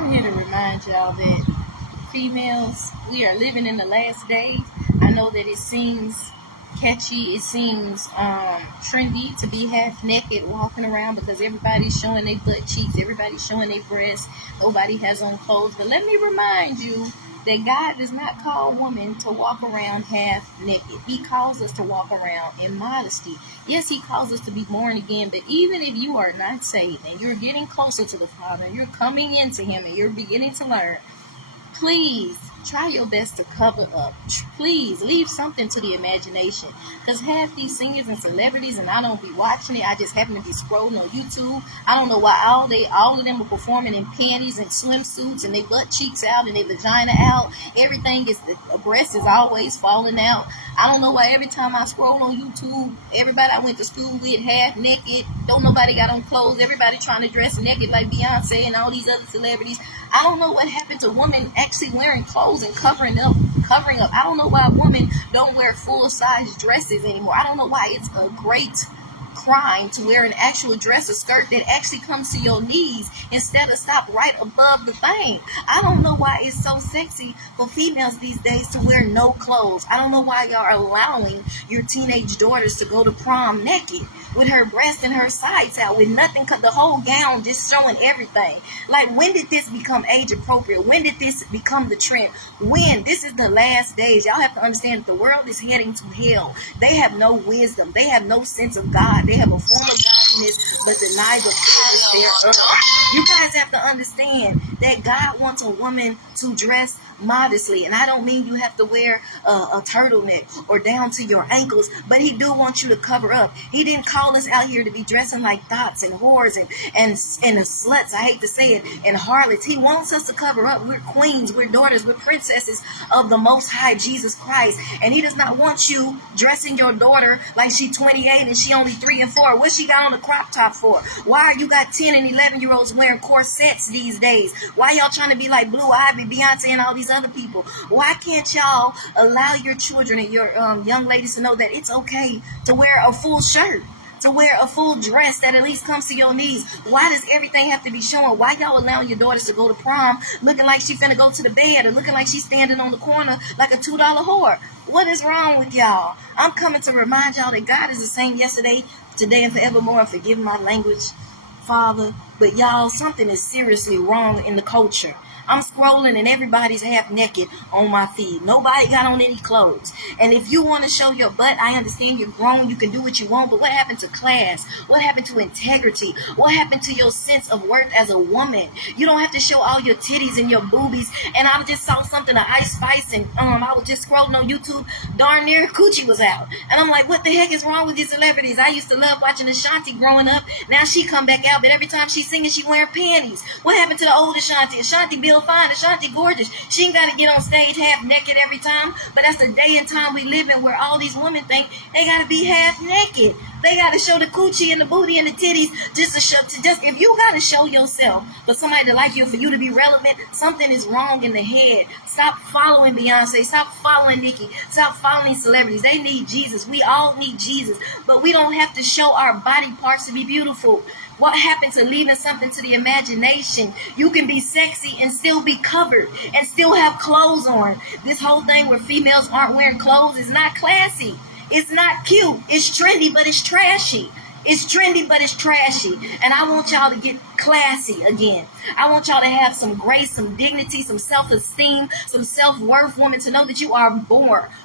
I'm here to remind y'all that females, we are living in the last days. I know that it seems catchy, it seems trendy to be half naked walking around because everybody's showing their butt cheeks, everybody's showing their breasts, nobody has on clothes. But let me remind you that God does not call women to walk around half naked. He calls us to walk around in modesty. Yes, he calls us to be born again, but even if you are not saved and you're getting closer to the Father, and you're coming into him and you're beginning to learn, please try your best to cover up. Please leave something to the imagination, because half these singers and celebrities, and I don't be watching it, I just happen to be scrolling on YouTube. I don't know why all of them are performing in panties and swimsuits and their butt cheeks out and their vagina out. Everything is, the breast is always falling out. I don't know why every time I scroll on YouTube, everybody I went to school with half naked, don't nobody got on clothes, everybody trying to dress naked like Beyonce and all these other celebrities. I don't know what happened to women actually wearing clothes and covering up. I don't know why women don't wear full-size dresses anymore. I don't know why it's a great crime to wear an actual dress or skirt that actually comes to your knees instead of stop right above the thing. I don't know why it's so sexy for females these days to wear no clothes. I don't know why y'all are allowing your teenage daughters to go to prom naked with her breasts and her sides out with nothing, the whole gown just showing everything. Like, when did this become age appropriate? When did this become the trend? When? This is the last days. Y'all have to understand that the world is heading to hell. They have no wisdom. They have no sense of God. They have a form of godliness but deny the fullness thereof. You guys have to understand that God wants a woman to dress modestly, and I don't mean you have to wear a turtleneck or down to your ankles, but he do want you to cover up. He didn't call us out here to be dressing like thoughts and whores and the sluts, I hate to say it, and harlots. He wants us to cover up. We're queens, we're daughters, we're princesses of the Most High Jesus Christ, and he does not want you dressing your daughter like she 28 and she only 3 and 4. What she got on the crop top for? Why are you got 10 and 11-year-olds wearing corsets these days? Why y'all trying to be like Blue Ivy, Beyonce, and all these other people? Why can't y'all allow your children and your young ladies to know that it's okay to wear a full shirt, to wear a full dress that at least comes to your knees? Why does everything have to be showing? Why y'all allowing your daughters to go to prom looking like she finna go to the bed or looking like she's standing on the corner like a $2 whore? What is wrong with y'all? I'm coming to remind y'all that God is the same yesterday, today, and forevermore. Forgive my language, Father, but y'all, something is seriously wrong in the culture. I'm scrolling and everybody's half naked on my feed. Nobody got on any clothes. And if you want to show your butt, I understand you're grown, you can do what you want, but what happened to class? What happened to integrity? What happened to your sense of worth as a woman? You don't have to show all your titties and your boobies. And I just saw something of Ice Spice, and I was just scrolling on YouTube, darn near coochie was out. And I'm like, what the heck is wrong with these celebrities? I used to love watching Ashanti growing up. Now she come back out, but every time she's singing, she wearing panties. What happened to the old Ashanti? Ashanti Bill fine, Ashanti gorgeous. She ain't got to get on stage half naked every time. But that's the day and time we live in, where all these women think they got to be half naked. They got to show the coochie and the booty and the titties just to show. If you got to show yourself for somebody to like you, for you to be relevant, something is wrong in the head. Stop following Beyonce. Stop following Nicki. Stop following celebrities. They need Jesus. We all need Jesus. But we don't have to show our body parts to be beautiful. What happened to leaving something to the imagination? You can be sexy and still be covered and still have clothes on. This whole thing where females aren't wearing clothes is not classy. It's not cute. It's trendy, but it's trashy. It's trendy, but it's trashy. And I want y'all to get classy again. I want y'all to have some grace, some dignity, some self-esteem, some self-worth, woman, to know that you are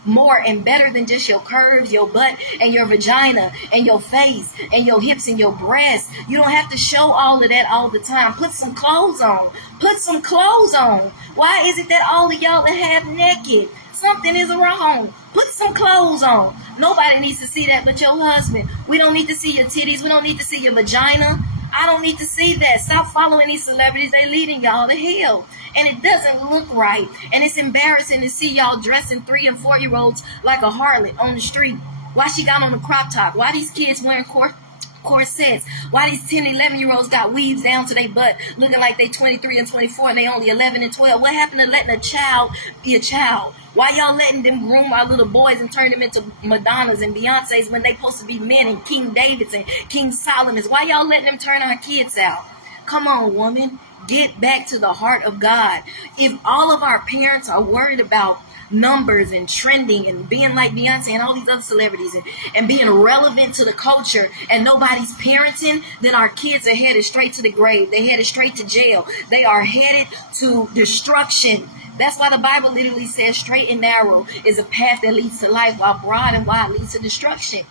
more and better than just your curves, your butt, and your vagina, and your face, and your hips, and your breasts. You don't have to show all of that all the time. Put some clothes on. Put some clothes on. Why is it that all of y'all are half naked? Something is wrong. Put some clothes on. Nobody needs to see that but your husband. We don't need to see your titties. We don't need to see your vagina. I don't need to see that. Stop following these celebrities. They're leading y'all to hell. And it doesn't look right. And it's embarrassing to see y'all dressing 3 and 4-year-olds like a harlot on the street. Why she got on the crop top? Why these kids wearing corsets? Why these 10, 11-year-olds got weaves down to their butt looking like they 23 and 24 and they only 11 and 12? What happened to letting a child be a child? Why y'all letting them groom our little boys and turn them into Madonnas and Beyoncés when they supposed to be men and King Davids and King Solomons? Why y'all letting them turn our kids out? Come on, woman. get back to the heart of God. If all of our parents are worried about numbers and trending and being like Beyonce and all these other celebrities and being relevant to the culture and nobody's parenting, then our kids are headed straight to the grave. They're headed straight to jail. They are headed to destruction. That's why the Bible literally says straight and narrow is a path that leads to life, while broad and wide leads to destruction.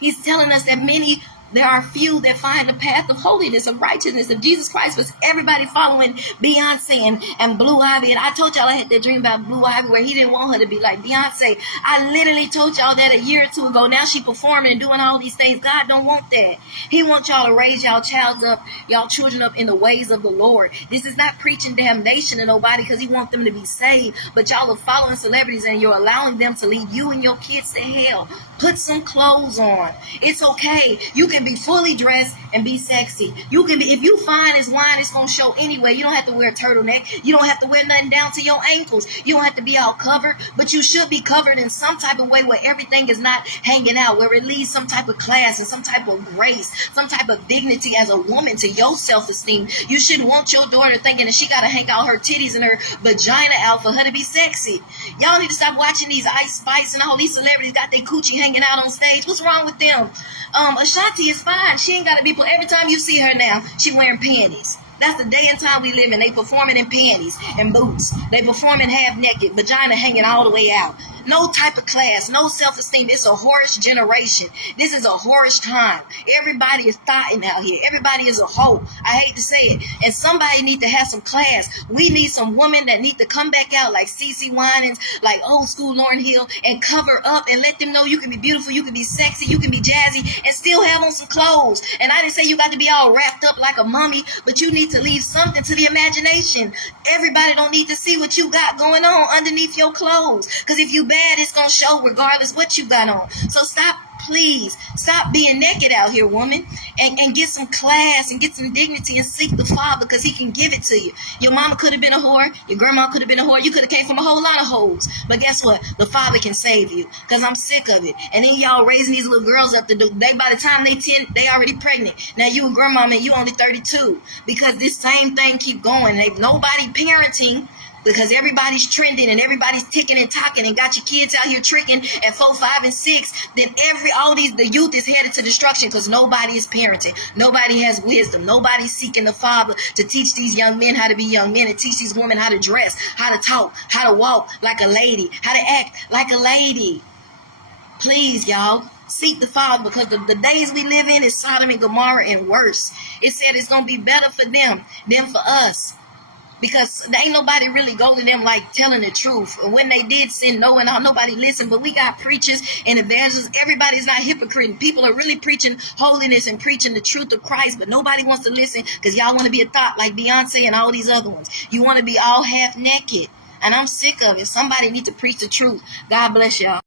He's telling us that there are few that find the path of holiness, of righteousness, of Jesus Christ, but everybody following Beyonce and Blue Ivy. And I told y'all I had that dream about Blue Ivy where he didn't want her to be like Beyonce. I literally told y'all that a year or two ago. Now she performing and doing all these things. God don't want that. He wants y'all to raise y'all children up in the ways of the Lord. This is not preaching damnation to nobody because he wants them to be saved. But y'all are following celebrities and you're allowing them to lead you and your kids to hell. Put some clothes on. It's okay. You can be fully dressed and be sexy. You can be, if you fine as wine, it's gonna show anyway. You don't have to wear a turtleneck. You don't have to wear nothing down to your ankles. You don't have to be all covered, but you should be covered in some type of way where everything is not hanging out, where it leaves some type of class and some type of grace, some type of dignity as a woman to your self-esteem. You shouldn't want your daughter thinking that she gotta hang out her titties and her vagina out for her to be sexy. Y'all need to stop watching these Ice Spice and all these celebrities got their coochie hanging out on stage. What's wrong with them? Ashanti is fine. She ain't got to be. Every time you see her now, she wearing panties. That's the day and time we live in. They performing in panties and boots. They performing half naked, vagina hanging all the way out. No type of class, no self-esteem. It's a whorish generation. This is a whorish time. Everybody is thotting out here. Everybody is a hoe. I hate to say it. And somebody need to have some class. We need some women that need to come back out like CeCe Winans, like old school Lauryn Hill, and cover up and let them know you can be beautiful, you can be sexy, you can be jazzy, and still have on some clothes. And I didn't say you got to be all wrapped up like a mummy, but you need to leave something to the imagination. Everybody don't need to see what you got going on underneath your clothes. Because if you bad, it's going to show regardless what you got on. So please stop being naked out here, woman, and get some class and get some dignity and seek the Father because he can give it to you. Your mama could have been a whore. Your grandma could have been a whore. You could have came from a whole lot of hoes. But guess what? The Father can save you because I'm sick of it. And then y'all raising these little girls up by the time they 10, they already pregnant. Now you a grandmama and you only 32 because this same thing keep going. Ain't nobody parenting because everybody's trending and everybody's ticking and talking and got your kids out here tricking at 4, 5, and 6. Then the youth is headed to destruction because nobody is parenting. Nobody has wisdom. Nobody's seeking the Father to teach these young men how to be young men and teach these women how to dress, how to talk, how to walk like a lady, how to act like a lady. Please, y'all, seek the Father because the days we live in is Sodom and Gomorrah and worse. It said it's going to be better for them than for us. Because there ain't nobody really go to them like telling the truth. And when they did sin, nobody listened. But we got preachers and evangelists. Everybody's not hypocrite. People are really preaching holiness and preaching the truth of Christ. But nobody wants to listen because y'all want to be a thought like Beyonce and all these other ones. You want to be all half naked. And I'm sick of it. Somebody need to preach the truth. God bless y'all.